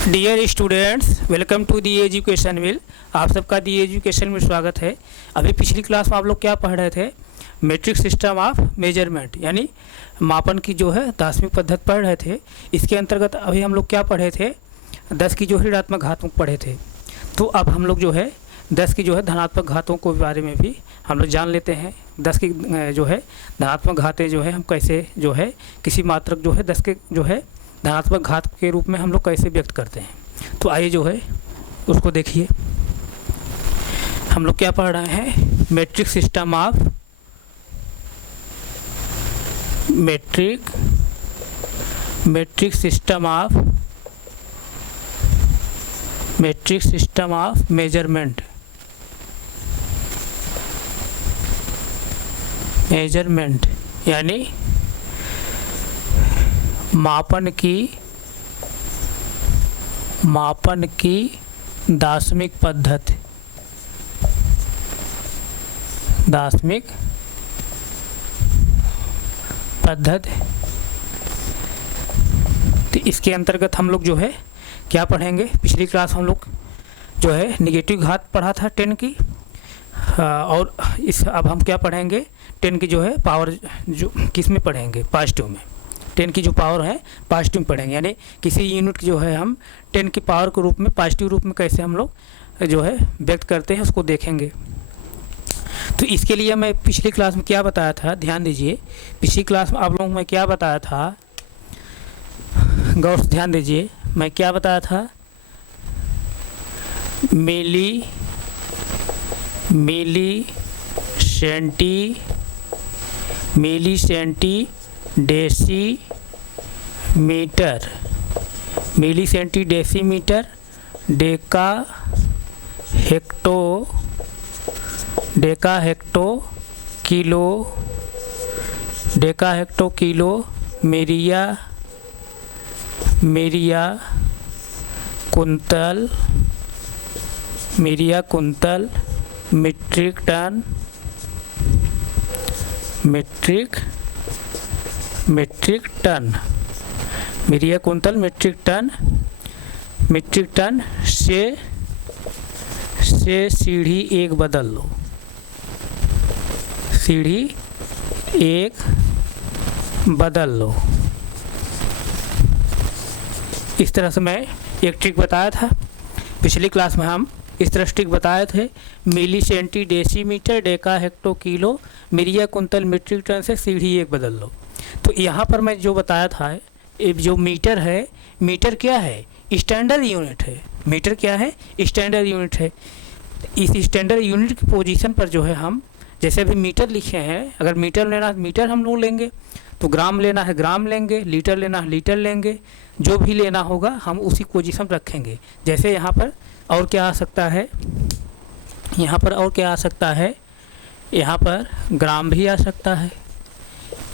Dear students, welcome to the education will. आप सबका दी education में स्वागत है। अभी पिछली क्लास में आप लोग क्या पढ़ रहे थे? मैट्रिक सिस्टम ऑफ मेजरमेंट यानी मापन की जो है दार्शनिक पद्धति पढ़ रहे थे। इसके अंतर्गत अभी हम लोग क्या पढ़े थे? 10 की जो है ऋणात्मक घातों पढ़े थे। तो अब हम लोग जो है 10 की जो है धनात्मक घातों के बारे में भी हम लोग जान लेते हैं। 10 की जो है धनात्मक घातें जो है हम कैसे जो है किसी मात्रक जो है 10 के जो है धनात्मक घात के रूप में हम लोग कैसे व्यक्त करते हैं। तो आइए जो है उसको देखिए। हम लोग क्या पढ़ रहे हैं? Matric system of matric system of measurement यानी मापन की दार्शनिक पद्धति। तो इसके अंतर्गत हम लोग जो है क्या पढ़ेंगे? पिछली क्लास हम लोग जो है निगेटिव घात पढ़ा था 10 की, और अब हम क्या पढ़ेंगे? 10 की जो है पावर जो किस में पढ़ेंगे? पॉजिटिव में। 10 की जो पावर है पॉजिटिव में पढ़ेंगे, यानी किसी यूनिट की जो है हम 10 की पावर के रूप में पॉजिटिव रूप में कैसे हम लोग जो है व्यक्त करते हैं उसको देखेंगे। तो इसके लिए मैं पिछली क्लास में क्या बताया था, ध्यान दीजिए। पिछली क्लास में आप लोगों को मैं क्या बताया था, गौर से ध्यान दीजिए। मैं क्या बताया था? Milli centi decimetre, deca hecto kilo, myria कुंतल, मीट्रिक टन, मेरिया कुंतल, मीट्रिक टन से सीढ़ी एक बदल लो। इस तरह से मैं एक ट्रिक बताया था पिछली क्लास में। हम इस तरह ट्रिक बताए थे, milli centi decimetre, deca hecto kilo, myria कुंतल, मीट्रिक टन से सीढ़ी एक बदल लो। तो यहाँ पर मैं जो बताया था, जो मीटर है, मीटर क्या है? स्टैंडर्ड यूनिट है। मीटर क्या है? स्टैंडर्ड यूनिट है। इस स्टैंडर्ड यूनिट की पोजीशन पर जो है हम जैसे अभी मीटर लिखे हैं, अगर मीटर लेना है मीटर हम लोग लेंगे, तो ग्राम लेना है ग्राम लेंगे, लीटर लेना है लीटर लेंगे, जो भी लेना होगा हम उसी पोजीशन रखेंगे। जैसे यहाँ पर और क्या आ सकता है? यहाँ पर ग्राम भी आ सकता है,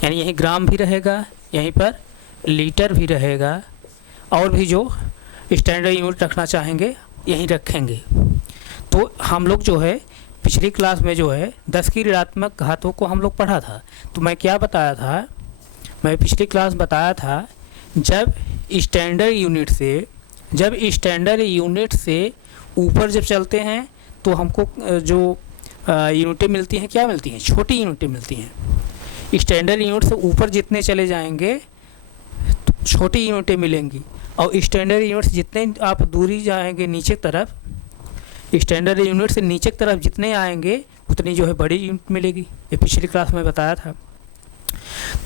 यानी यहीं ग्राम भी रहेगा, यहीं पर लीटर भी रहेगा, और भी जो स्टैंडर्ड यूनिट रखना चाहेंगे यहीं रखेंगे। तो हम लोग जो है पिछली क्लास में जो है 10 की ऋणात्मक घातों को हम लोग पढ़ा था। तो मैं क्या बताया था? मैं पिछली क्लास बताया था, जब स्टैंडर्ड यूनिट से ऊपर जब चलते हैं तो हमको जो यूनिटें मिलती हैं, क्या मिलती हैं? छोटी यूनिटें मिलती हैं। स्टैंडर्ड यूनिट से ऊपर जितने चले जाएंगे तो छोटी यूनिटें मिलेंगी, और स्टैंडर्ड यूनिट से जितने आप दूरी जाएंगे नीचे तरफ, स्टैंडर्ड यूनिट से नीचे की तरफ जितने आएंगे उतनी जो है बड़ी यूनिट मिलेगी। ये पिछली क्लास में बताया था।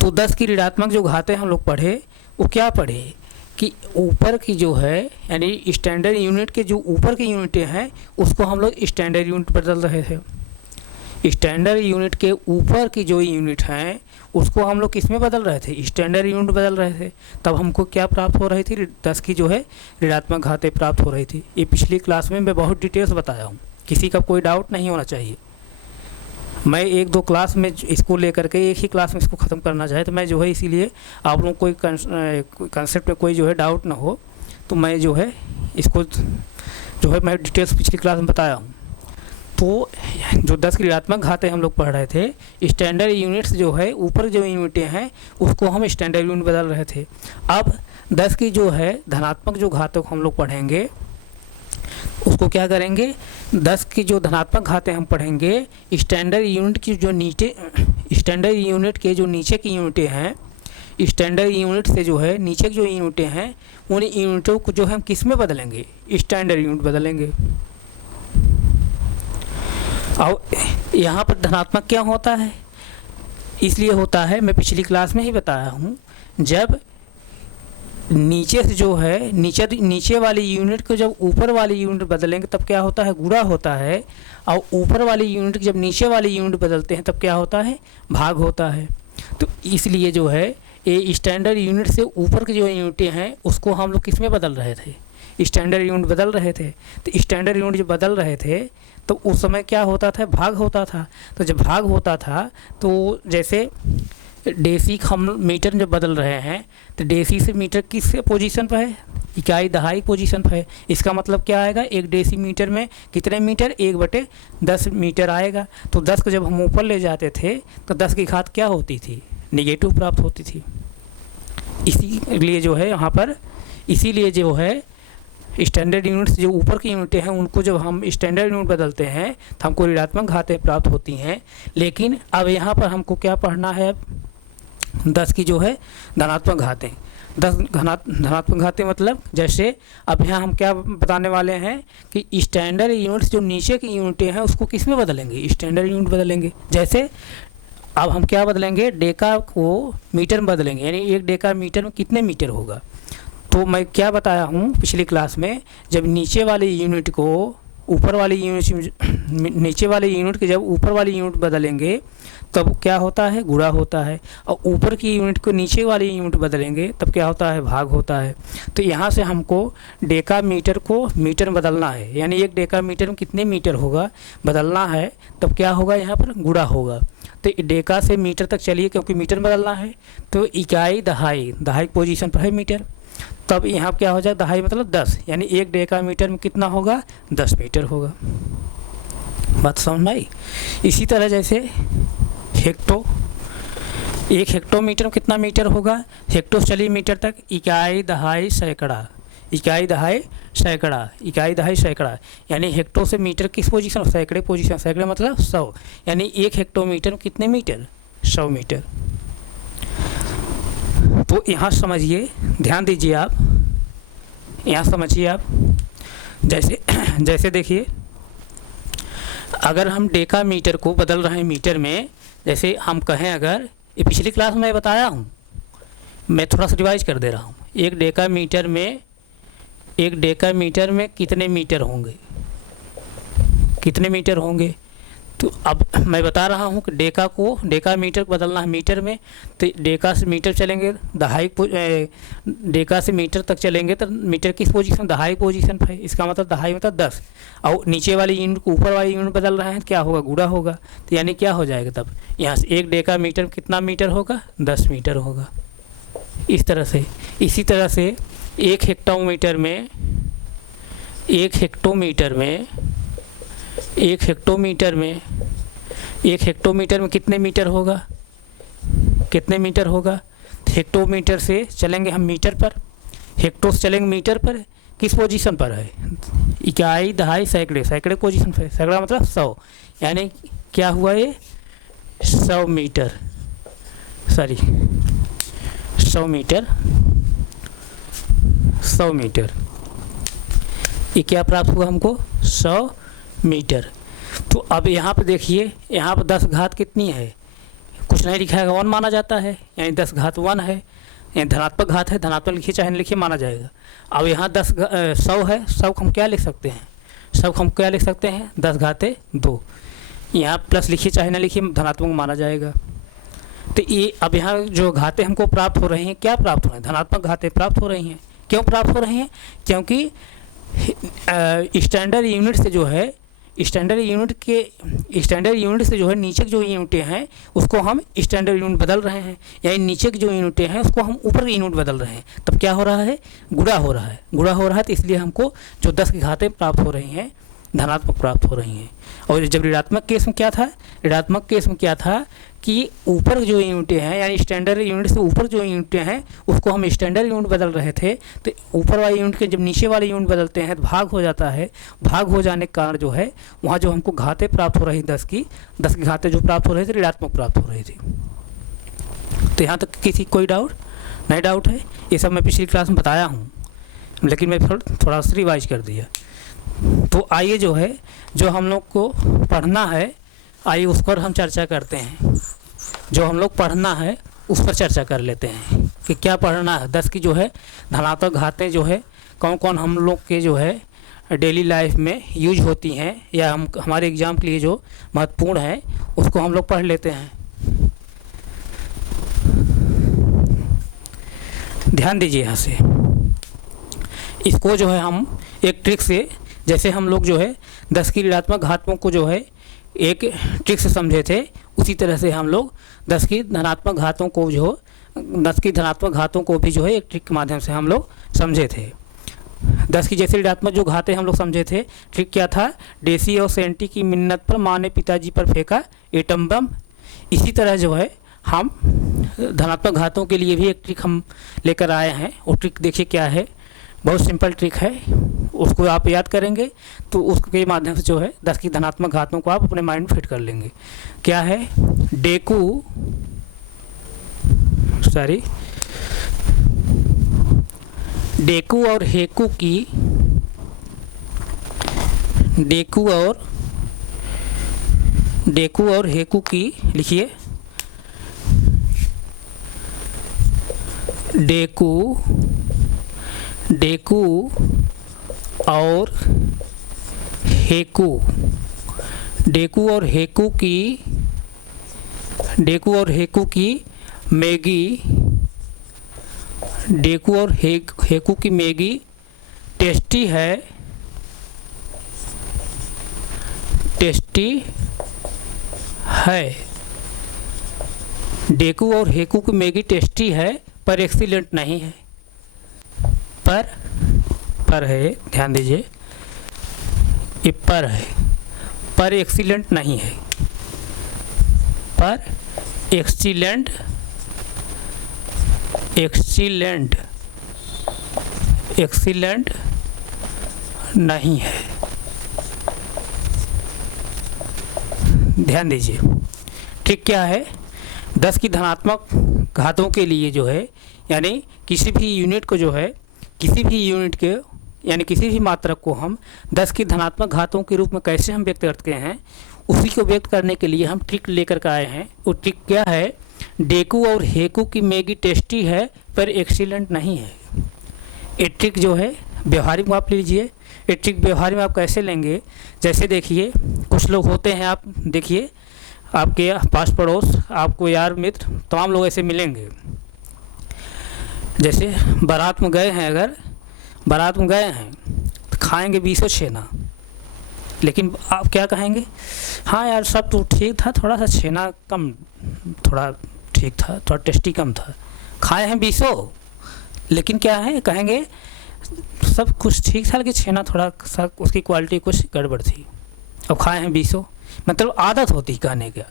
तो 10 की ऋणात्मक जो घातें हम लोग पढ़े, वो क्या पढ़े कि ऊपर की जो है यानी स्टैंडर्ड यूनिट के जो ऊपर की यूनिटें हैं उसको हम लोग स्टैंडर्ड यूनिट बदल रहे थे। स्टैंडर्ड यूनिट के ऊपर की जो यूनिट हैं उसको हम लोग किस में बदल रहे थे? स्टैंडर्ड यूनिट बदल रहे थे। तब हमको क्या प्राप्त हो रही थी? 10 की जो है ऋणात्मक घातें प्राप्त हो रही थी। ये पिछली क्लास में मैं बहुत डिटेल्स बताया हूँ, किसी का कोई डाउट नहीं होना चाहिए। मैं 1-2 क्लास में इसको लेकर के एक ही क्लास में इसको ख़त्म करना चाहे, तो मैं जो है इसीलिए आप लोगों को कोई कंसेप्ट में कोई जो है डाउट ना हो, तो मैं जो है इसको जो है मैं डिटेल्स पिछली क्लास में बताया हूँ। तो जो 10 की ऋणात्मक घातें हम लोग पढ़ रहे थे, स्टैंडर्ड यूनिट्स जो है ऊपर जो यूनिटें हैं उसको हम स्टैंडर्ड यूनिट बदल रहे थे। अब 10 की जो है धनात्मक जो घातों को हम लोग पढ़ेंगे उसको क्या करेंगे, 10 की जो धनात्मक घातें हम पढ़ेंगे, स्टैंडर्ड यूनिट की जो नीचे, स्टैंडर्ड यूनिट के जो नीचे की यूनिटें हैं, स्टैंडर्ड यूनिट से जो है नीचे की जो यूनिटें हैं उन यूनिटों को जो है हम किस में बदलेंगे, स्टैंडर्ड यूनिट बदलेंगे। और यहाँ पर धनात्मक क्या होता है, इसलिए होता है, मैं पिछली क्लास में ही बताया हूँ, जब नीचे से जो है नीचे वाली यूनिट को जब ऊपर वाली यूनिट बदलेंगे तब क्या होता है, गुणा होता है। और ऊपर वाली यूनिट जब नीचे वाली यूनिट बदलते हैं तब क्या होता है, भाग होता है। तो इसलिए जो है ये स्टैंडर्ड यूनिट से ऊपर की जो यूनिटें हैं उसको हम लोग किस में बदल रहे थे, स्टैंडर्ड यूनिट बदल रहे थे। तो स्टैंडर्ड यूनिट जब बदल रहे थे तो उस समय क्या होता था, भाग होता था। तो जब भाग होता था तो जैसे डेसी हम मीटर जब बदल रहे हैं तो डेसी से मीटर किस पोजीशन पर है, इकाई दहाई पोजीशन पर है। इसका मतलब क्या आएगा, एक डेसी मीटर में कितने मीटर, 1/10 मीटर आएगा। तो 10 को जब हम ऊपर ले जाते थे तो 10 की घात क्या होती थी, नेगेटिव प्राप्त होती थी। इसीलिए जो है यहाँ पर, इसीलिए जो है स्टैंडर्ड यूनिट्स जो ऊपर की यूनिटें हैं उनको जब हम स्टैंडर्ड यूनिट बदलते हैं तो हमको ऋणात्मक घातें प्राप्त होती हैं। लेकिन अब यहाँ पर हमको क्या पढ़ना है, 10 की जो है धनात्मक घातें, 10 धनात्मक घातें मतलब जैसे अब यहाँ हम क्या बताने वाले हैं कि स्टैंडर्ड यूनिट्स जो नीचे की यूनिटें हैं उसको किस में बदलेंगे, स्टैंडर्ड यूनिट बदलेंगे। जैसे अब हम क्या बदलेंगे, डेका को मीटर में बदलेंगे, यानी एक डेका मीटर में कितने मीटर होगा। तो मैं क्या बताया हूँ पिछली क्लास में, जब नीचे वाली यूनिट को ऊपर वाली यूनिट, नीचे वाली यूनिट के जब ऊपर वाली यूनिट बदलेंगे तब क्या होता है, गुणा होता है। और ऊपर की यूनिट को नीचे वाली यूनिट बदलेंगे तब क्या होता है, भाग होता है। तो यहाँ से हमको डेका मीटर को मीटर में बदलना है, यानी एक डेका मीटर में कितने मीटर होगा बदलना है, तब क्या होगा, यहाँ पर गुणा होगा। तो डेका से मीटर तक चलिए, क्योंकि मीटर में बदलना है तो इकाई दहाई, दहाई पोजीशन पर है मीटर, तब यहाँ क्या हो जाए, दहाई मतलब 10, यानी एक डेका मीटर में कितना होगा, 10 मीटर होगा। बात समझ में आई। इसी तरह जैसे हेक्टो, एक हेक्टोमीटर में कितना मीटर होगा, हेक्टो से चलिए मीटर तक, इकाई दहाई सैकड़ा, इकाई दहाई सैकड़ा, इकाई दहाई सैकड़ा, यानी हेक्टो से मीटर किस पोजीशन, सैकड़े पोजीशन, सैकड़े मतलब 100, यानी एक हेक्टोमीटर में कितने मीटर, 100 मीटर। तो यहाँ समझिए, ध्यान दीजिए आप, यहाँ समझिए आप, जैसे देखिए, अगर हम डेका मीटर को बदल रहे हैं मीटर में, जैसे हम कहें, अगर ये पिछली क्लास में बताया हूँ, मैं थोड़ा सा रिवाइज कर दे रहा हूँ, एक डेका मीटर में कितने मीटर होंगे, कितने मीटर होंगे। तो अब मैं बता रहा हूँ कि डेका मीटर को बदलना है मीटर में, तो डेका से मीटर चलेंगे, डेका से मीटर तक चलेंगे तो मीटर किस पोजीशन, दहाई पोजीशन पर है। इसका मतलब दहाई मतलब 10, और नीचे वाली यूनिट को ऊपर वाली यूनिट बदल रहे हैं, क्या होगा, गुणा होगा। तो यानी क्या हो जाएगा, तब यहाँ से एक डेका मीटर में कितना मीटर होगा, 10 मीटर होगा। इस तरह से, इसी तरह से एक हेक्टोमीटर में कितने मीटर होगा, कितने मीटर होगा। हेक्टोमीटर से चलेंगे हम मीटर पर, हेक्टो से चलेंगे मीटर पर, किस पोजीशन पर है, इकाई दहाई सैकड़े, सैकड़े पोजीशन पर, सैकड़ा मतलब 100, यानी क्या हुआ ये 100 मीटर, सॉरी 100 मीटर, 100 मीटर, ये क्या प्राप्त हुआ हमको, 100 मीटर। तो अब यहाँ पर देखिए, यहाँ पर 10 घात कितनी है, कुछ नहीं लिखा है, 1 माना जाता है, यानी 10 घात 1 है, यानी धनात्मक घात है, धनात्मक लिखिए चाहे नहीं लिखिए माना जाएगा। अब यहाँ 100 है, 100 हम क्या लिख सकते हैं, 100 हम क्या लिख सकते हैं, 10 घाते 2, यहाँ प्लस लिखिए चाहे ना लिखिए धनात्मक माना जाएगा। तो ये अब यहाँ जो घातें हमको प्राप्त हो रही हैं, क्या प्राप्त हो रही हैं, धनात्मक घातें प्राप्त हो रही हैं। क्यों प्राप्त हो रही हैं, क्योंकि स्टैंडर्ड यूनिट से जो है, स्टैंडर्ड यूनिट से जो है नीचे की जो यूनिटें हैं उसको हम स्टैंडर्ड यूनिट बदल रहे हैं, यानी नीचे की जो यूनिटें हैं उसको हम ऊपर की यूनिट बदल रहे हैं। तब क्या हो रहा है, गुणा हो रहा है, गुणा हो रहा है। तो इसलिए हमको जो 10 की घातें प्राप्त हो रही हैं धनात्मक प्राप्त हो रही हैं। और जब ऋणात्मक केस में क्या था, ऋणात्मक केस में क्या था कि ऊपर जो यूनिटें हैं यानी स्टैंडर्ड यूनिट से ऊपर जो यूनिटें हैं उसको हम स्टैंडर्ड यूनिट बदल रहे थे, तो ऊपर वाले यूनिट के जब नीचे वाले यूनिट बदलते हैं तो भाग हो जाता है। भाग हो जाने के कारण जो है वहाँ जो हमको घातें प्राप्त हो रही 10 की घातें जो प्राप्त हो रही थी ऋणात्मक प्राप्त हो रही थी। तो यहाँ तक किसी कोई डाउट नहीं? डाउट है? ये सब मैं पिछली क्लास में बताया हूँ, लेकिन मैं थोड़ा सा रिवाइज कर दिया। तो आइए जो है जो हम लोग को पढ़ना है, आइए उस पर हम चर्चा करते हैं। जो हम लोग पढ़ना है उस पर चर्चा कर लेते हैं कि क्या पढ़ना है। 10 की जो है धनात्मक घातें जो है कौन कौन हम लोग के जो है डेली लाइफ में यूज होती हैं या हम हमारे एग्ज़ाम के लिए जो महत्वपूर्ण है उसको हम लोग पढ़ लेते हैं। ध्यान दीजिए यहाँ से, इसको जो है हम एक ट्रिक से, जैसे हम लोग जो है 10 की ऋणात्मक घातों को जो है एक ट्रिक से समझे थे, उसी तरह से हम लोग 10 की धनात्मक घातों को जो 10 की धनात्मक घातों को भी जो है एक ट्रिक के माध्यम से हम लोग समझे थे। 10 की जैसे ऋणात्मक जो घातें हम लोग समझे थे, ट्रिक क्या था, डेसी और सेंटी की मिन्नत पर माँ ने पिताजी पर फेंका एटम बम। इसी तरह जो है हम धनात्मक घातों के लिए भी एक ट्रिक हम लेकर आए हैं। वो ट्रिक देखिए क्या है, बहुत सिंपल ट्रिक है, उसको आप याद करेंगे तो उसके माध्यम से जो है 10 की धनात्मक घातों को आप अपने माइंड में फिट कर लेंगे। क्या है, डेकू और हेकू की लिखिए, डेकू और हेकू की मैगी टेस्टी है, डेकू और हेकू की मैगी टेस्टी है पर एक्सीलेंट नहीं है। पर है, ध्यान दीजिए, ये पर है, पर एक्सीलेंट नहीं है, पर एक्सीलेंट नहीं है। ध्यान दीजिए, ठीक क्या है, 10 की धनात्मक घातों के लिए जो है यानी किसी भी यूनिट को जो है किसी भी यूनिट के यानी किसी भी मात्रक को हम 10 की धनात्मक घातों के रूप में कैसे हम व्यक्त करते हैं, उसी को व्यक्त करने के लिए हम ट्रिक लेकर के आए हैं। वो ट्रिक क्या है, डेकू और हेकू की मैगी टेस्टी है पर एक्सीलेंट नहीं है। ये ट्रिक जो है व्यवहारिक में आप लीजिए। ये ट्रिक व्यवहार में आप कैसे लेंगे, जैसे देखिए कुछ लोग होते हैं, आप देखिए आपके पास पड़ोस, आपको यार मित्र तमाम लोग ऐसे मिलेंगे। जैसे बारात में गए हैं, अगर बारात में गए हैं तो खाएंगे 20 छेना, लेकिन आप क्या कहेंगे, हाँ यार सब तो ठीक था, थोड़ा सा छेना कम, थोड़ा ठीक था, थोड़ा टेस्टी कम था, खाए हैं 20, लेकिन क्या है कहेंगे सब कुछ ठीक था लेकिन छेना थोड़ा सा उसकी क्वालिटी कुछ गड़बड़ थी, अब खाए हैं 20। मतलब आदत होती कहने का,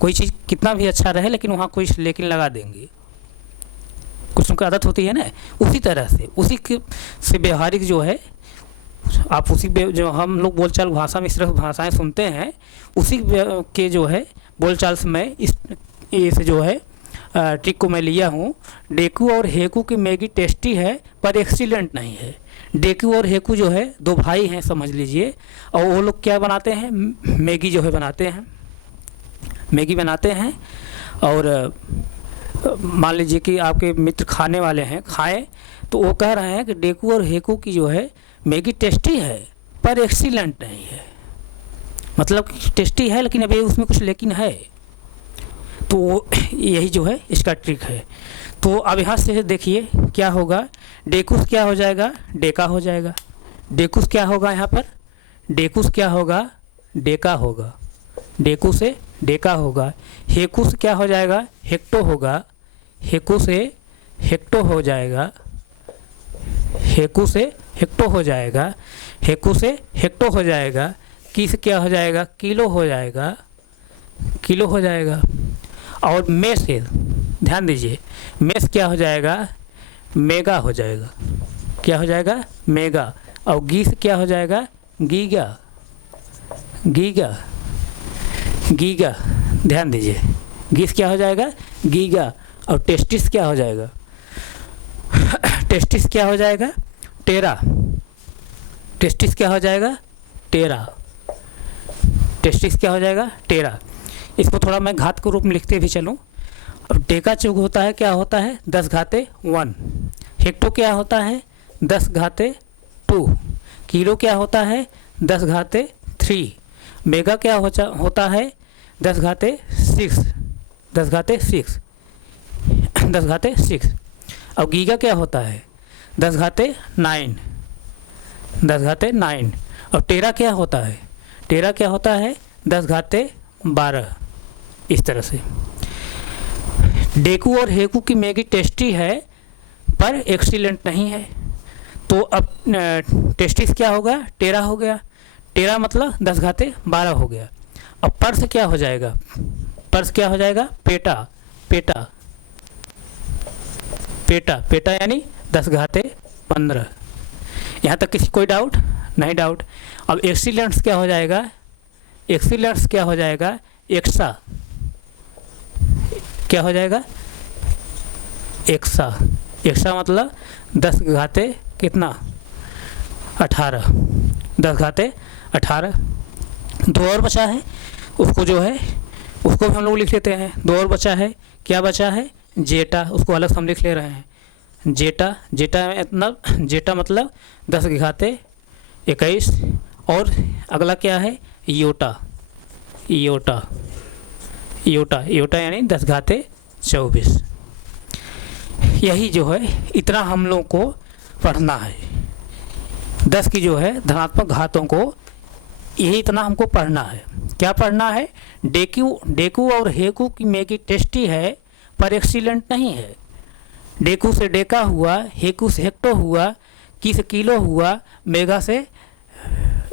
कोई चीज़ कितना भी अच्छा रहे लेकिन वहाँ कोई लेकिन लगा देंगे, कुछ उनकी आदत होती है ना। उसी तरह से से व्यवहारिक जो है आप उसी जो हम लोग बोलचाल भाषा में इस तरह भाषाएं सुनते हैं, उसी के जो है बोलचाल से मैं इस जो है ट्रिक को मैं लिया हूँ। डेकू और हेकू की मैगी टेस्टी है पर एक्सीलेंट नहीं है। डेकू और हेकू जो है दो भाई हैं समझ लीजिए, और वो लोग क्या बनाते हैं, मैगी जो है बनाते हैं, मैगी बनाते हैं। और मान लीजिए कि आपके मित्र खाने वाले हैं, खाएं तो वो कह रहे हैं कि डेकू और हेकू की जो है मैगी टेस्टी है पर एक्सीलेंट नहीं है, मतलब टेस्टी है लेकिन अभी उसमें कुछ लेकिन है। तो यही जो है इसका ट्रिक है। तो अब यहाँ से देखिए क्या होगा, डेकूस क्या हो जाएगा, डेका हो जाएगा। डेकूस क्या होगा यहाँ पर, डेकूस क्या होगा, डेका होगा, डेकू से डेका होगा। हेकू से क्या हो जाएगा, हेक्टो होगा, हेकू से हेक्टो हो जाएगा, हेकू से हेक्टो हो जाएगा, हेकू से हेक्टो हो जाएगा। किस क्या हो जाएगा, किलो हो जाएगा, किलो हो जाएगा। और में से ध्यान दीजिए, में से क्या हो जाएगा, मेगा हो जाएगा, क्या हो जाएगा, मेगा। और गी से क्या हो जाएगा, गीगा, गीगा, गीगा। ध्यान दीजिए, गी से क्या हो जाएगा, गीगा। और टेस्टिस क्या हो जाएगा, टेस्टिस क्या हो जाएगा, टेरा। टेस्टिस क्या हो जाएगा, टेरा। टेस्टिस क्या हो जाएगा, टेरा। इसको थोड़ा मैं घात के रूप में लिखते भी चलूँ। अब डेका जो होता है क्या होता है, 10 घाते 1। हेक्टो क्या होता है, 10 घाते 2। किलो क्या होता है, 10 घाते 3। मेगा क्या होता है, 10 घाते 6, 10 घाते 6, 10 घाते 6। अब गीगा क्या होता है, 10 घाते 9, 10 घाते 9। और टेरा क्या होता है, टेरा क्या होता है, 10 घाते 12। इस तरह से डेकू और हेकू की मैगी टेस्टी है पर एक्सीलेंट नहीं है। तो अब टेस्टिस क्या होगा, टेरा हो गया। टेरा मतलब 10 घाते 12 हो गया। अब पर्स क्या हो जाएगा, पर्स क्या हो जाएगा, पेटा, पेटा, पेटा, पेटा यानी 10 घाते 15। यहाँ तक किसी कोई डाउट नहीं, डाउट। अब एक्सीलेंट्स क्या हो जाएगा, एक्सीलेंट्स क्या हो जाएगा, एक्सा, क्या हो जाएगा, एक्सा। एक्सा मतलब 10 घाते कितना, 18, 10 घाते 18। 2 और बचा है, उसको जो है उसको भी हम लोग लिख लेते हैं। 2 और बचा है, क्या बचा है, जेटा। उसको अलग से हम लिख ले रहे हैं, जेटा। जेटा मतलब 10 घाते 21। और अगला क्या है, योटा, योटा, योटा, योटा यानी 10 घाते 24। यही जो है इतना हम लोग को पढ़ना है। 10 की जो है धनात्मक घातों को यही इतना हमको पढ़ना है। क्या पढ़ना है, डेकू और हेकू की मैगी टेस्टी है पर एक्सीलेंट नहीं है। डेकू से डेका हुआ, हेकू से हेक्टो हुआ, की से किलो हुआ, मेगा से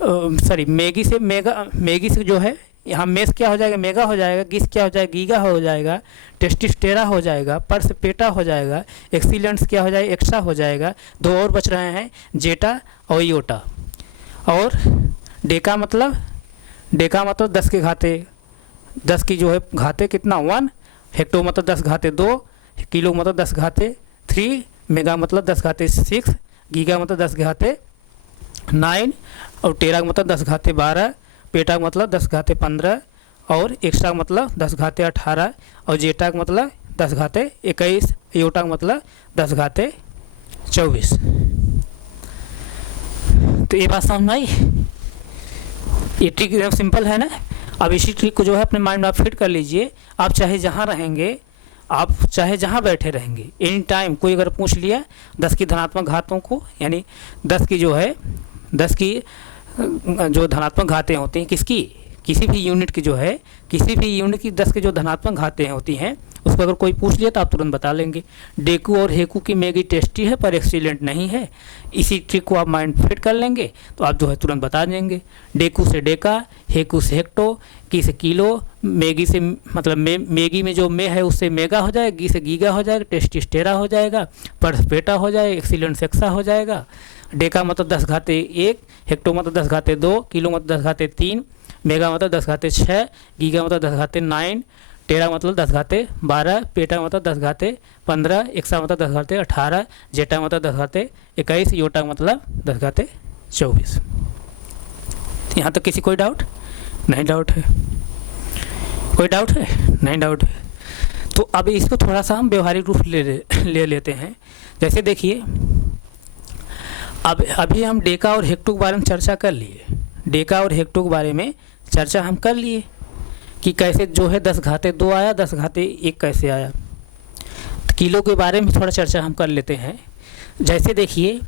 मैगी से मेगा, मैगी से जो है यहाँ मेस क्या हो जाएगा, मेगा हो जाएगा। गिस क्या हो जाएगा, गीगा हो जाएगा। टेस्टिस टेरा हो जाएगा। पर्स पेटा हो जाएगा। एक्सीलेंट्स क्या हो जाएगा, एक्सा हो जाएगा। 2 और बच रहे हैं, जेटा और योटा। और डेका मतलब 10 के घाते, 10 की जो है घाते कितना 1। हेक्टो मतलब 10 घाते 2। किलो मतलब 10 घाते 3। मेगा मतलब 10 घाते 6। गीगा मतलब 10 घाते 9। और टेरा मतलब 10 घाते 12। पेटा मतलब 10 घाते 15। और एक्स्ट्रा मतलब 10 घाते 18। और जेटा मतलब 10 घाते 21। योटा मतलब 10 घाते 24। तो ये बात समझ में आई। ये ट्रिक एकदम सिंपल है ना। अब इसी ट्रिक को जो है अपने माइंड में आप फिट कर लीजिए। आप चाहे जहाँ रहेंगे, आप चाहे जहाँ बैठे रहेंगे, एनी टाइम कोई अगर पूछ लिया 10 की धनात्मक घातों को, यानी 10 की जो है 10 की जो धनात्मक घातें होती हैं, किसकी, किसी भी यूनिट की जो है, किसी भी यूनिट की 10 की जो धनात्मक घातें होती हैं, उसको अगर कोई पूछ लिया तो आप तुरंत बता लेंगे। डेकू और हेकू की मैगी टेस्टी है पर एक्सीलेंट नहीं है। इसी ट्रिक को आप माइंड फिट कर लेंगे तो आप जो है तुरंत बता देंगे। डेकू से डेका, हेकू से हेक्टो, की से किलो, मैगी से मतलब मैगी में जो में है उससे मेगा हो जाएगा, गी से गीगा हो जाएगा, टेस्टिस टेरा हो जाएगा, पर्स पेटा हो जाएगा, एक्सीलेंट से एक्सा हो जाएगा। डेका मतलब 10 घाते 1, हेक्टो मतलब 10 घाते 2, किलो मतलब 10 घाते 3, मेगा मतलब 10 घाते 6, गीगा मतलब 10 घाते 9, टेरा मतलब 10 घाते 12, पेटा मतलब 10 घाते 15, एक्सा मतलब 10 घाते 18, जेटा मतलब 10 घाते 21, योटा मतलब 10 घाते 24। यहाँ तक किसी कोई डाउट नहीं, डाउट है, कोई डाउट है नहीं, डाउट है। तो अब इसको थोड़ा सा हम व्यवहारिक रूप ले लेते हैं। जैसे देखिए, अब अभी हम डेका और हेक्टो के बारे में चर्चा कर लिए। डेका और हेक्टो के बारे में चर्चा हम कर लिए कि कैसे जो है 10 घाते 2 आया, 10 घाते 1 कैसे आया। तो किलो के बारे में थोड़ा चर्चा हम कर लेते हैं। जैसे देखिए,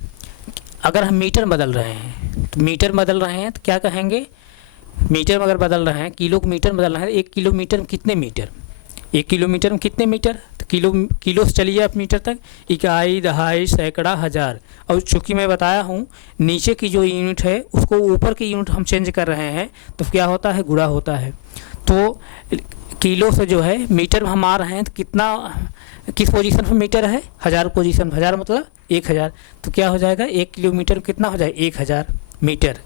अगर हम मीटर बदल रहे हैं तो मीटर बदल रहे हैं तो क्या कहेंगे, मीटर अगर बदल रहे हैं, किलो को मीटर बदल रहे हैं, 1 किलोमीटर में कितने मीटर, 1 किलोमीटर में कितने मीटर, तो किलो से चलिए आप मीटर तक, इकाई, दहाई, सैकड़ा, हज़ार। और चूँकि मैं बताया हूँ नीचे की जो यूनिट है उसको ऊपर की यूनिट हम चेंज कर रहे हैं, तो क्या होता है, गुणा होता है। तो किलो से जो है मीटर में हम आ रहे हैं, तो कितना, किस पोजीशन पर मीटर है, 1000 पोजीशन, 1000 मतलब 1000। तो क्या हो जाएगा, 1 किलोमीटर कितना हो जाएगा, 1000 मीटर।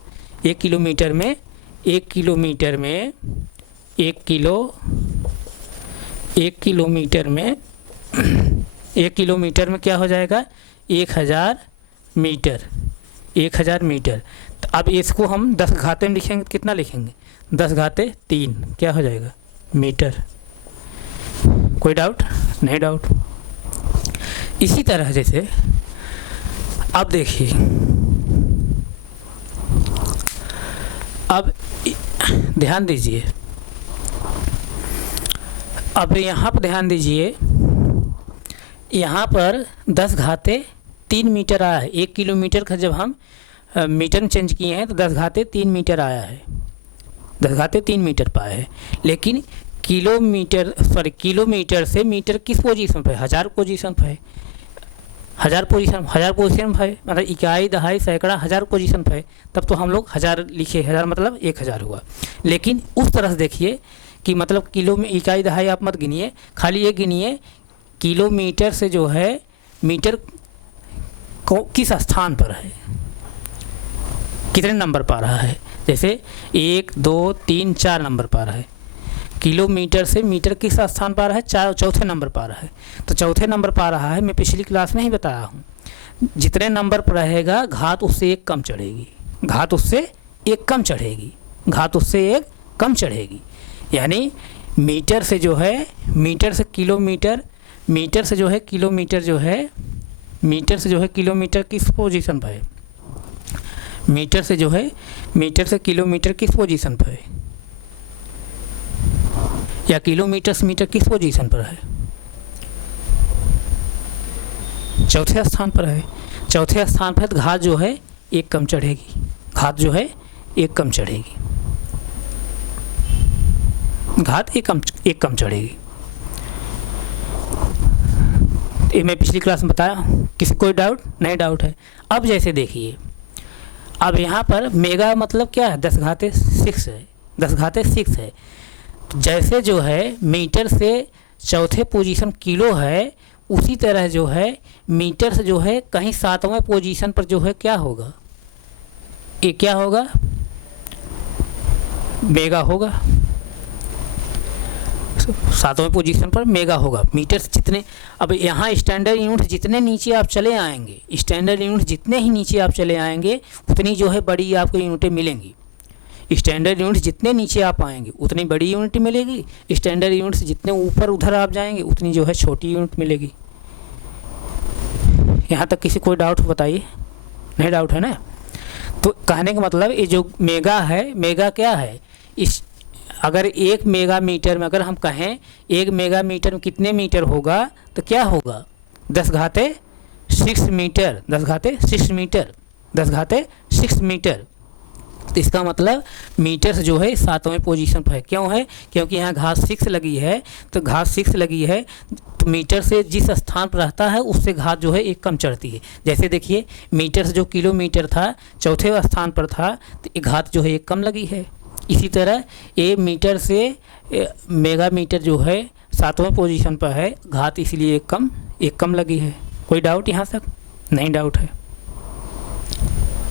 1 किलोमीटर में 1 किलोमीटर में 1 किलोमीटर में 1 किलोमीटर में क्या हो जाएगा, 1000 मीटर, 1000 मीटर। तो अब इसको हम 10 घाते में लिखेंगे, कितना लिखेंगे, 10 घाते 3 क्या हो जाएगा, मीटर। कोई डाउट, नहीं डाउट। इसी तरह जैसे अब देखिए, अब ध्यान दीजिए, अब यहाँ पर ध्यान दीजिए, यहाँ पर 10 घाते 3 मीटर आया है। 1 किलोमीटर का जब हम मीटर में चेंज किए हैं तो 10 घाते 3 मीटर आया है, 10 घाते 3 मीटर पाए है। लेकिन किलोमीटर से मीटर किस पोजीशन पर है, 1000 पोजीशन पर है, 1000 पोजीशन पर है, मतलब इकाई, दहाई, सैकड़ा, 1000 पोजीशन पर है। तब तो हम लोग 1000 लिखे, 1000 मतलब 1000 हुआ। लेकिन उस तरह से देखिए कि मतलब किलो में इकाई, दहाई आप मत गिनिए, खाली ये गिनिए किलोमीटर से जो है मीटर को किस स्थान पर है, कितने नंबर पा रहा है। जैसे 1, 2, 3, 4 नंबर पा रहा है। किलोमीटर से मीटर किस स्थान पा रहा है, चौथे नंबर पा रहा है। तो चौथे नंबर पा रहा है, मैं पिछली क्लास में ही बताया हूँ, जितने नंबर पर रहेगा घात उससे 1 कम चढ़ेगी, घात उससे 1 कम चढ़ेगी, घात उससे 1 कम चढ़ेगी। यानी मीटर से जो है, मीटर से किलोमीटर, मीटर से जो है किलोमीटर जो है, मीटर से जो है किलोमीटर किस पोजीशन पर है, मीटर से जो है, मीटर से किलोमीटर किस पोजीशन पर है, या किलोमीटर से मीटर किस पोजीशन पर है, चौथे स्थान पर है। चौथे स्थान पर तो घात जो है 1 कम चढ़ेगी, घात जो है 1 कम चढ़ेगी, घात 1 कम चढ़ेगी। ये मैं पिछली क्लास में बताया, किसी कोई डाउट, नहीं डाउट है। अब जैसे देखिए, अब यहाँ पर मेगा मतलब क्या है, 10 घाते 6 है, 10 घाते 6 है। तो जैसे जो है मीटर से चौथे पोजीशन किलो है, उसी तरह जो है मीटर से जो है कहीं 7वें पोजीशन पर जो है क्या होगा, ये क्या होगा, मेगा होगा। 7वें पोजीशन पर मेगा होगा। मीटर से जितने, अब यहाँ स्टैंडर्ड यूनिट जितने नीचे आप चले आएंगे, स्टैंडर्ड यूनिट जितने ही नीचे आप चले आएंगे उतनी जो है बड़ी आपको यूनिटें मिलेंगी। स्टैंडर्ड यूनिट जितने नीचे आप आएंगे उतनी बड़ी यूनिट मिलेगी, स्टैंडर्ड यूनिट से जितने ऊपर उधर आप जाएंगे उतनी जो है छोटी यूनिट मिलेगी। यहाँ तक किसी कोई डाउट बताइए, नहीं डाउट है ना। तो कहने का मतलब ये जो मेगा है, मेगा क्या है, इस अगर 1 मेगा मीटर में अगर हम कहें 1 मेगा मीटर में कितने मीटर होगा, तो क्या होगा, 10 घाते 6 मीटर, 10 घाते 6 मीटर, 10 घाते 6 मीटर। तो इसका मतलब मीटर से जो है 7वें पोजीशन पर है। क्यों है, क्योंकि यहाँ घात 6 लगी है, तो घात 6 लगी है तो मीटर से जिस स्थान पर रहता है उससे घात जो है 1 कम चढ़ती है। जैसे देखिए मीटर से जो किलोमीटर था चौथे स्थान पर था, तो ये घात जो है 1 कम लगी है। इसी तरह ये मीटर से मेगा मीटर जो है 7वें पोजीशन पर है, घात इसलिए 1 कम लगी है। कोई डाउट यहाँ तक, नहीं डाउट है,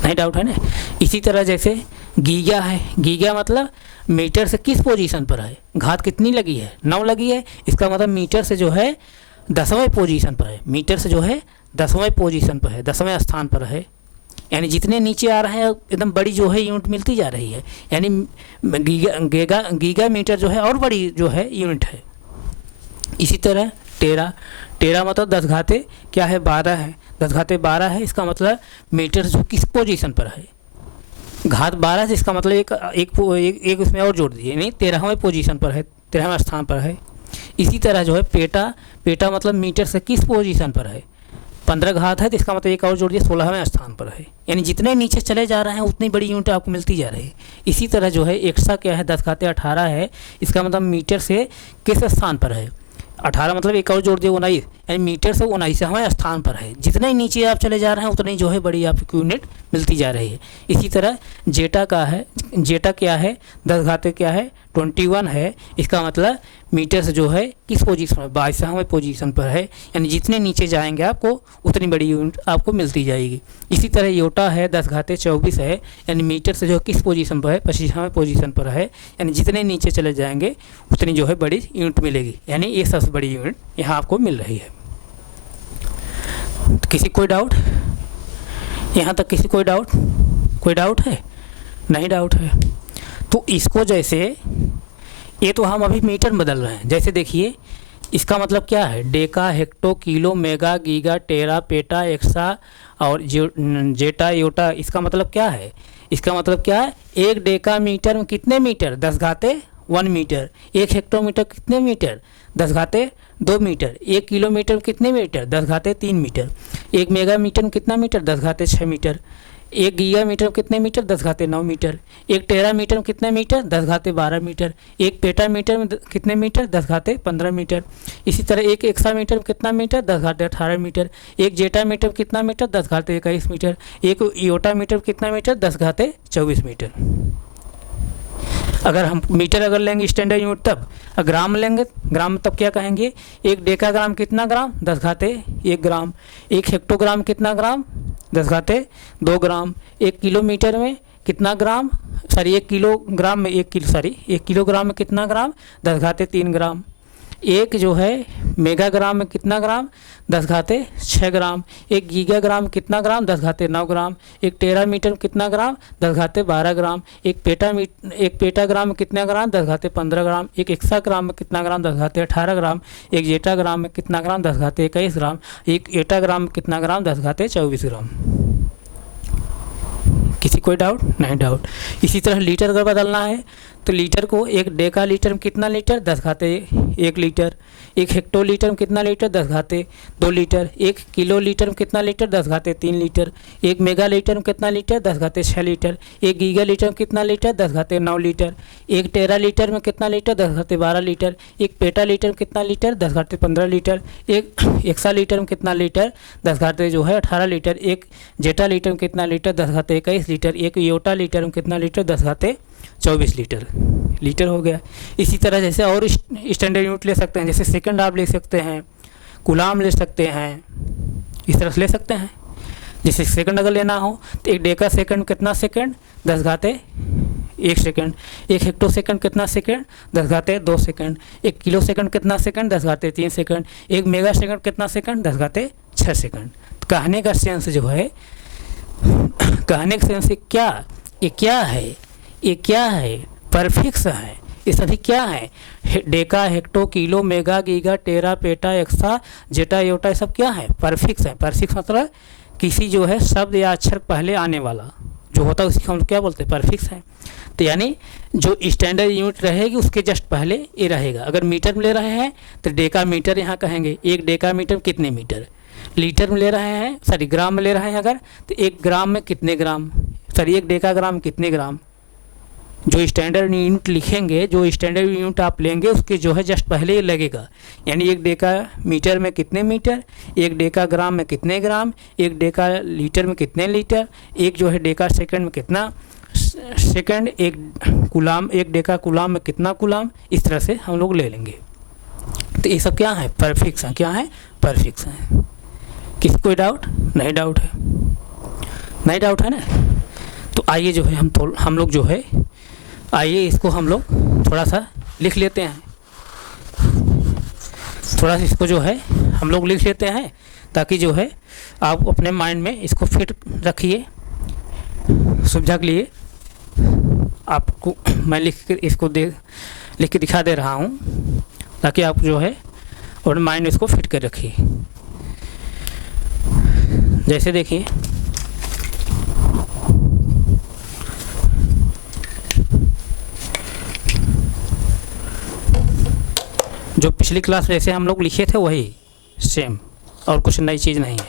नहीं डाउट है ना। इसी तरह जैसे गीगा है, गीगा मतलब मीटर से किस पोजीशन पर है, घात कितनी लगी है, 9 लगी है। इसका मतलब मीटर से जो है 10वें पोजीशन पर है, मीटर से जो है 10वें पोजीशन पर है, 10वें स्थान पर है। यानी जितने नीचे आ रहे हैं एकदम बड़ी जो है यूनिट मिलती जा रही है। यानी गीगा मीटर जो है और बड़ी जो है यूनिट है। इसी तरह टेरा मतलब 10 घाते क्या है, 12 है, 10 घाते 12 है। इसका मतलब मीटर जो किस पोजीशन पर है, घात 12 है, इसका मतलब एक उसमें और जोड़ दीजिए, यानी 13वें पोजीशन पर है, 13वें स्थान पर है। इसी तरह जो है पेटा मतलब मीटर से किस पोजीशन पर है, 15 घात है, तो इसका मतलब एक और जोड़ दिया, 16वें स्थान पर है। यानी जितने नीचे चले जा रहे हैं उतनी बड़ी यूनिट आपको मिलती जा रही है। इसी तरह जो है एक्सा क्या है, 10 घाते 18 है, इसका मतलब मीटर से किस स्थान पर है, 18 मतलब एक और जोड़ दिए 19, यानी मीटर से 19वें स्थान पर है। जितने ही नीचे आप चले जा रहे हैं उतनी जो है बड़ी आपको यूनिट मिलती जा रही है। इसी तरह जेटा का है, जेटा क्या है, 10 घाते क्या है 21 है। इसका मतलब मीटर से जो है किस पोजीशन में, 22वें पोजीशन पर है, यानी जितने नीचे जाएंगे आपको उतनी बड़ी यूनिट आपको मिलती जाएगी। इसी तरह योटा है 10 घाते 24 है, यानी मीटर से जो किस पोजीशन पर है, 25वें पोजीशन पर है, यानी जितने नीचे चले जाएंगे उतनी जो है बड़ी यूनिट मिलेगी, यानी ये सबसे बड़ी यूनिट यहाँ आपको मिल रही है। तो किसी कोई डाउट यहाँ तक, किसी कोई डाउट है? नहीं डाउट है। तो इसको जैसे ये तो हम अभी मीटर बदल रहे हैं, जैसे देखिए इसका मतलब क्या है, deca, hecto, kilo, mega, giga, tera, peta, exa और जेटा, योटा, इसका मतलब क्या है? इसका मतलब क्या है, एक डेका मीटर में कितने मीटर, 10 घाते 1 मीटर। एक हेक्टोमीटर कितने मीटर, 10 घाते 2 मीटर। एक किलोमीटर में कितने मीटर, 10 घाते 3 मीटर। एक मेगा मीटर में कितना मीटर, 10 घाते 6 मीटर। एक गीगा मीटर में कितने मीटर, 10 घाते 9 मीटर। एक टेरा मीटर में कितने मीटर, 10 घाते 12 मीटर। एक पेटा मीटर में कितने मीटर, 10 घाते 15 मीटर। इसी तरह एक एक्सा मीटर में कितना मीटर, 10 घाते 18 मीटर। एक जेटा मीटर में कितना मीटर, 10 घाते 21 मीटर। एक योटा मीटर में कितना मीटर, 10 घाते 24 मीटर। अगर हम मीटर अगर लेंगे स्टैंडर्ड यूनिट तब, ग्राम लेंगे, ग्राम तब क्या कहेंगे, एक डेकाग्राम कितना ग्राम, 10 घाते 1 ग्राम। एक हेक्टोग्राम कितना ग्राम, 10 घाते 2 ग्राम। एक किलोमीटर में कितना ग्राम, एक किलोग्राम में एक किलोग्राम में कितना ग्राम, 10 घाते 3 ग्राम। एक जो है मेगाग्राम में कितना ग्राम, 10 घाते 6 ग्राम। एक गीगाग्राम कितना ग्राम, 10 घाते 9 ग्राम। एक टेरा मीटर में कितना ग्राम, 10 घाते 12 ग्राम। एक पेटाग्राम में कितना ग्राम, 10 घाते 15 ग्राम। एक एक्साग्राम में कितना ग्राम, 10 घाते 18 ग्राम। एक जेटाग्राम में कितना ग्राम, 10 घाते 21 ग्राम। एक एटाग्राम में कितना ग्राम, 10 घाते 24 ग्राम। किसी कोई डाउट? नहीं डाउट। इसी तरह लीटर अगर बदलना है तो लीटर को एक डेका लीटर में कितना लीटर, 10 घाते 1 लीटर। एक हेक्टो लीटर में कितना लीटर, 10 घाते 2 लीटर। एक किलो लीटर में कितना लीटर, 10 घाते 3 लीटर। एक मेगा लीटर में कितना लीटर, 10 घाते 6 लीटर। एक गीगा लीटर में कितना लीटर, 10 घाते 9 लीटर। एक टेरा लीटर में कितना लीटर, 10 घाते 12 लीटर। एक पेटा लीटर में कितना लीटर, 10 घाते 15 लीटर। एक एक्सा लीटर में कितना लीटर, 10 घाते जो है 18 लीटर। एक जेटा लीटर में कितना लीटर, 10 घाते 21 लीटर। एक योटा लीटर में कितना लीटर, 10 घाते 24 लीटर हो गया। इसी तरह जैसे और स्टैंडर्ड यूनिट ले सकते हैं, जैसे सेकंड आप ले सकते हैं, कुलाम ले सकते हैं, इस तरह से ले सकते हैं। जैसे सेकंड अगर लेना हो तो एक डेका सेकंड कितना सेकंड, 10 घाते 1 सेकंड। एक हेक्टो सेकंड कितना सेकंड, 10 घाते 2 सेकंड। एक किलो सेकंड कितना सेकंड, 10 घाते 3 सेकंड। एक मेगा सेकंड कितना सेकंड, 10 घाते 6 सेकंड। कहने का सेंस जो है, कहने का सेंस क्या, ये क्या है, ये क्या है, परफिक्स है। ये सभी क्या है, deca, hecto, kilo, mega, giga, tera, peta, exa, zetta, yotta, ये सब क्या है, परफिक्स है। परफिक्स मतलब किसी जो है शब्द या अक्षर पहले आने वाला जो होता है उसको हम क्या बोलते हैं, परफिक्स है। तो यानी जो स्टैंडर्ड यूनिट रहेगी उसके जस्ट पहले ये रहेगा। अगर मीटर में ले रहे हैं तो डेका मीटर यहाँ कहेंगे, एक डेका मीटर में कितने मीटर। लीटर में ले रहे हैं, ग्राम में ले रहे हैं अगर, तो 1 ग्राम में कितने ग्राम, 1 डेकाग्राम कितने ग्राम। जो स्टैंडर्ड यूनिट लिखेंगे, जो स्टैंडर्ड यूनिट आप लेंगे उसके जो है जस्ट पहले ही लगेगा। यानी 1 डेका मीटर में कितने मीटर, 1 डेका ग्राम में कितने ग्राम, 1 डेका लीटर में कितने लीटर, एक जो है डेका सेकंड में कितना सेकंड, एक डेका कुलाम में कितना कुलाम। इस तरह से हम लोग ले लेंगे। तो ये सब क्या है, परफिक्स हैं। क्या है, परफिक्स हैं। किसी कोई डाउट? नहीं डाउट है, नहीं डाउट है ना। तो आइए जो है हम लोग जो है, आइए इसको हम लोग थोड़ा सा लिख लेते हैं। थोड़ा सा इसको जो है हम लोग लिख लेते हैं ताकि जो है आप अपने माइंड में इसको फिट रखिए। सुविधा के लिए आपको मैं लिख के दिखा दे रहा हूँ ताकि आप जो है अपने माइंड में इसको फिट कर रखिए। जैसे देखिए, जो पिछली क्लास जैसे हम लोग लिखे थे वही सेम, और कुछ नई चीज़ नहीं है।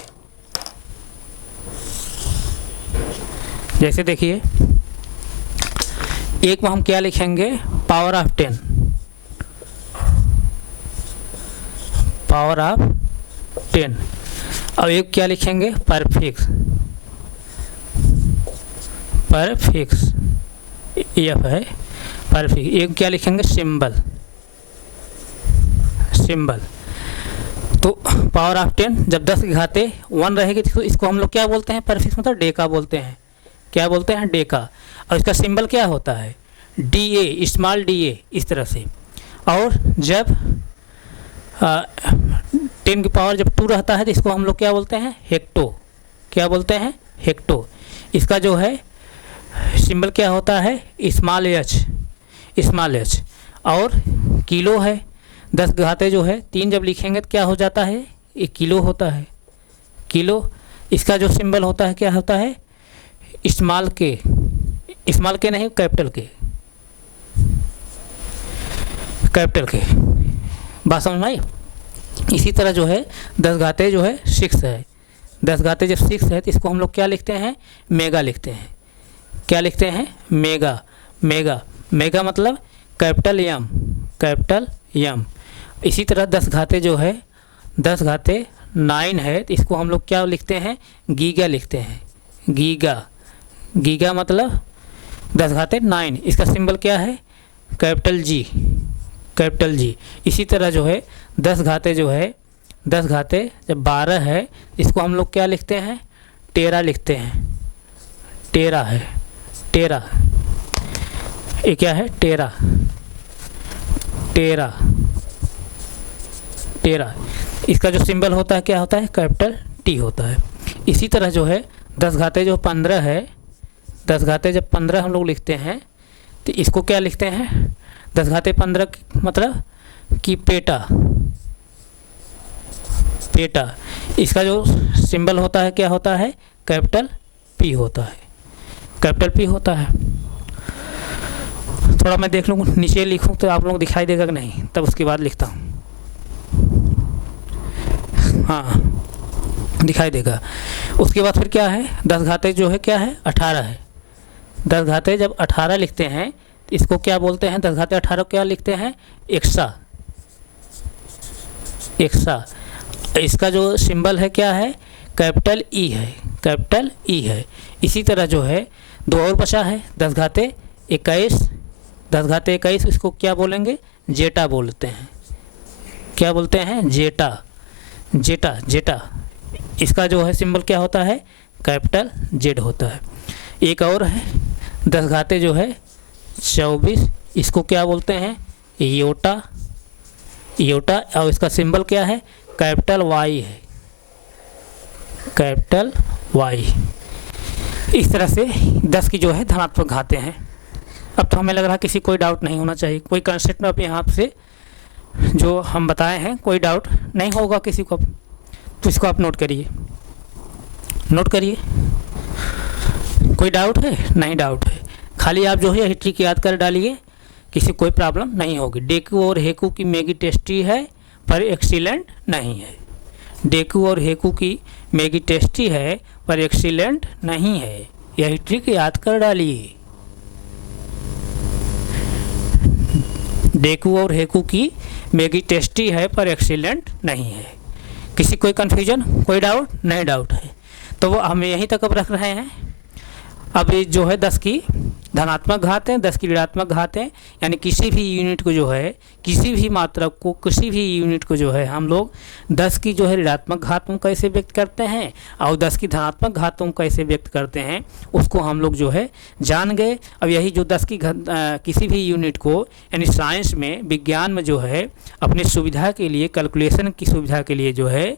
जैसे देखिए, एक में हम क्या लिखेंगे, पावर ऑफ 10। Power of 10। अब एक क्या लिखेंगे, परफिक्स, परफिक्स एफ है परफिक्स। एक क्या लिखेंगे, सिंबल, सिंबल। तो पावर ऑफ 10 जब 10 की घाते 1 रहेगी तो इसको हम लोग क्या बोलते हैं, परफिक्स मतलब डेका बोलते हैं। क्या बोलते हैं, डेका। और इसका सिंबल क्या होता है, D A, small D A, इस तरह से। और जब 10 की पावर जब 2 रहता है तो इसको हम लोग क्या बोलते हैं, हेक्टो। क्या बोलते हैं, हेक्टो। इसका जो है सिंबल क्या होता है, स्मॉल एच, स्मॉल एच। और किलो है, 10 घाते जो है 3 जब लिखेंगे तो क्या हो जाता है, ये किलो होता है, किलो। इसका जो सिंबल होता है क्या होता है, स्मॉल के, स्मॉल के नहीं, कैपिटल के, कैपिटल के। बात समझ में आई। इसी तरह जो है 10 घाते जो है 6 है, 10 घाते जब 6 है तो इसको हम लोग क्या लिखते हैं, मेगा लिखते हैं। क्या लिखते हैं, मेगा, मेगा, मेगा मतलब कैपिटल एम, कैपिटल एम। इसी तरह 10 घाते जो है 10 घाते 9 है तो इसको हम लोग क्या लिखते हैं, गीगा लिखते हैं, गीगा, गीगा मतलब 10 घाते 9। इसका सिंबल क्या है, कैपिटल जी, कैपिटल जी। इसी तरह जो है 10 घाते जो है 10 घाते जब 12 है इसको हम लोग क्या लिखते हैं, टेरा लिखते हैं, टेरा है, टेरा। ये क्या है, टेरा, टेरा, टेरा। इसका जो सिंबल होता है क्या होता है, कैपिटल टी होता है। इसी तरह जो है 10 घाते जो 15 है, 10 घाते जब 15 हम लोग लिखते हैं तो इसको क्या लिखते हैं, 10 घाते 15 मतलब कि पेटा, पेटा। इसका जो सिंबल होता है क्या होता है, कैपिटल पी होता है, कैपिटल पी होता है। थोड़ा मैं देख लूँ नीचे लिखूँ तो आप लोग दिखाई देगा कि नहीं, तब उसके बाद लिखता हूँ। हाँ दिखाई देगा। उसके बाद फिर क्या है, 10 घाते जो है क्या है, 18 है। 10 घाते जब 18 लिखते हैं तो इसको क्या बोलते हैं, 10 घाते 18 क्या लिखते हैं, एक्सा, एक्सा। इसका जो सिंबल है क्या है, कैपिटल ई है, कैपिटल ई है। इसी तरह जो है 2 और बचा है, 10 घाते 21, 10 घाते 21 इसको क्या बोलेंगे, जेटा बोलते हैं। क्या बोलते हैं, जेटा, जेटा, जेटा। इसका जो है सिंबल क्या होता है, कैपिटल जेड होता है। एक और है 10 घाते जो है 24, इसको क्या बोलते हैं, योटा, योटा। और इसका सिंबल क्या है, कैपिटल वाई है, कैपिटल वाई। इस तरह से 10 की जो है धनात्मक घाते हैं। अब तो हमें लग रहा है किसी कोई डाउट नहीं होना चाहिए, कोई कंसेप्ट में अब यहाँ से जो हम बताए हैं कोई डाउट नहीं होगा किसी को। तो इसको आप नोट करिए, नोट करिए। कोई डाउट है, नहीं डाउट है। खाली आप जो है हिस्ट्री की याद कर डालिए, किसी कोई प्रॉब्लम नहीं होगी। डेकू और हेकू की मैगी टेस्टी है पर एक्सीलेंट नहीं है। डेकू और हेकू की मैगी टेस्टी है पर एक्सीलेंट नहीं है। यह हिस्ट्री की याद कर डालिए। डेकू और हेकू की मैगी टेस्टी है पर एक्सीलेंट नहीं है। किसी कोई कन्फ्यूजन, कोई डाउट, नहीं डाउट है। तो वो हम यहीं तक अब रख रहे हैं। अब ये जो है 10 की धनात्मक घात है, 10 की ऋणात्मक घात है, यानी किसी भी यूनिट को जो है, किसी भी मात्रक को, किसी भी यूनिट को जो है हम लोग 10 की जो है ऋणात्मक घातों कैसे व्यक्त करते हैं और 10 की धनात्मक घातों कैसे व्यक्त करते हैं, उसको हम लोग जो है जान गए। अब यही जो 10 की किसी भी यूनिट को यानी साइंस में, विज्ञान में जो है अपनी सुविधा के लिए, कैलकुलेशन की सुविधा के लिए जो है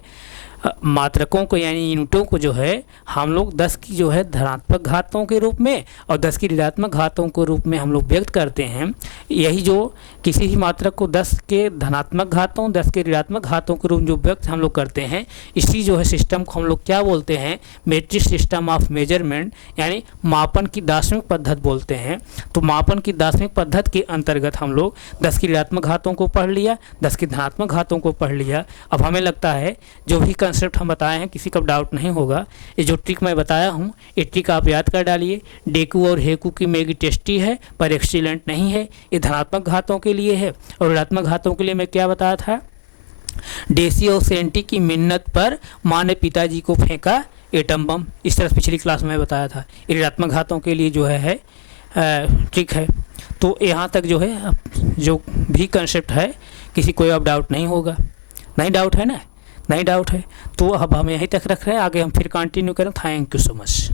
मात्रकों को यानी यूनिटों को जो है हम लोग 10 की जो है धनात्मक घातों के रूप में और 10 की ऋणात्मक घातों के रूप में हम लोग व्यक्त करते हैं। यही जो किसी भी मात्रक को 10 के धनात्मक घातों, 10 के ऋणात्मक घातों के रूप में जो व्यक्त हम लोग करते हैं, इसी जो है सिस्टम को हम लोग क्या बोलते हैं, मैट्रिक सिस्टम ऑफ मेजरमेंट यानी मापन की दार्शनिक पद्धति बोलते हैं। तो मापन की दार्शनिक पद्धति के अंतर्गत हम लोग 10 की ऋणात्मक घातों को पढ़ लिया, 10 की धनात्मक घातों को पढ़ लिया। अब हमें लगता है जो भी कंसेप्ट हम बताए हैं किसी का डाउट नहीं होगा। ये जो ट्रिक मैं बताया हूँ ये ट्रिक आप याद कर डालिए। डेकू और हेकू की मैगी टेस्टी है पर एक्सीलेंट नहीं है, ये धनात्मक घातों के लिए है। और ऋणात्मक घातों के लिए मैं क्या बताया था, डेसी और सेंटी की मिन्नत पर माँ ने पिताजी को फेंका एटम बम। इस तरह पिछली क्लास में बताया था। ये ऋणात्मक घातों के लिए जो है ट्रिक है। तो यहाँ तक जो है जो भी कंसेप्ट है किसी कोई अब डाउट नहीं होगा। नहीं डाउट है ना? नहीं डाउट है तो अब हम यहीं तक रख रहे हैं, आगे हम फिर कंटिन्यू करें। Thank you so much.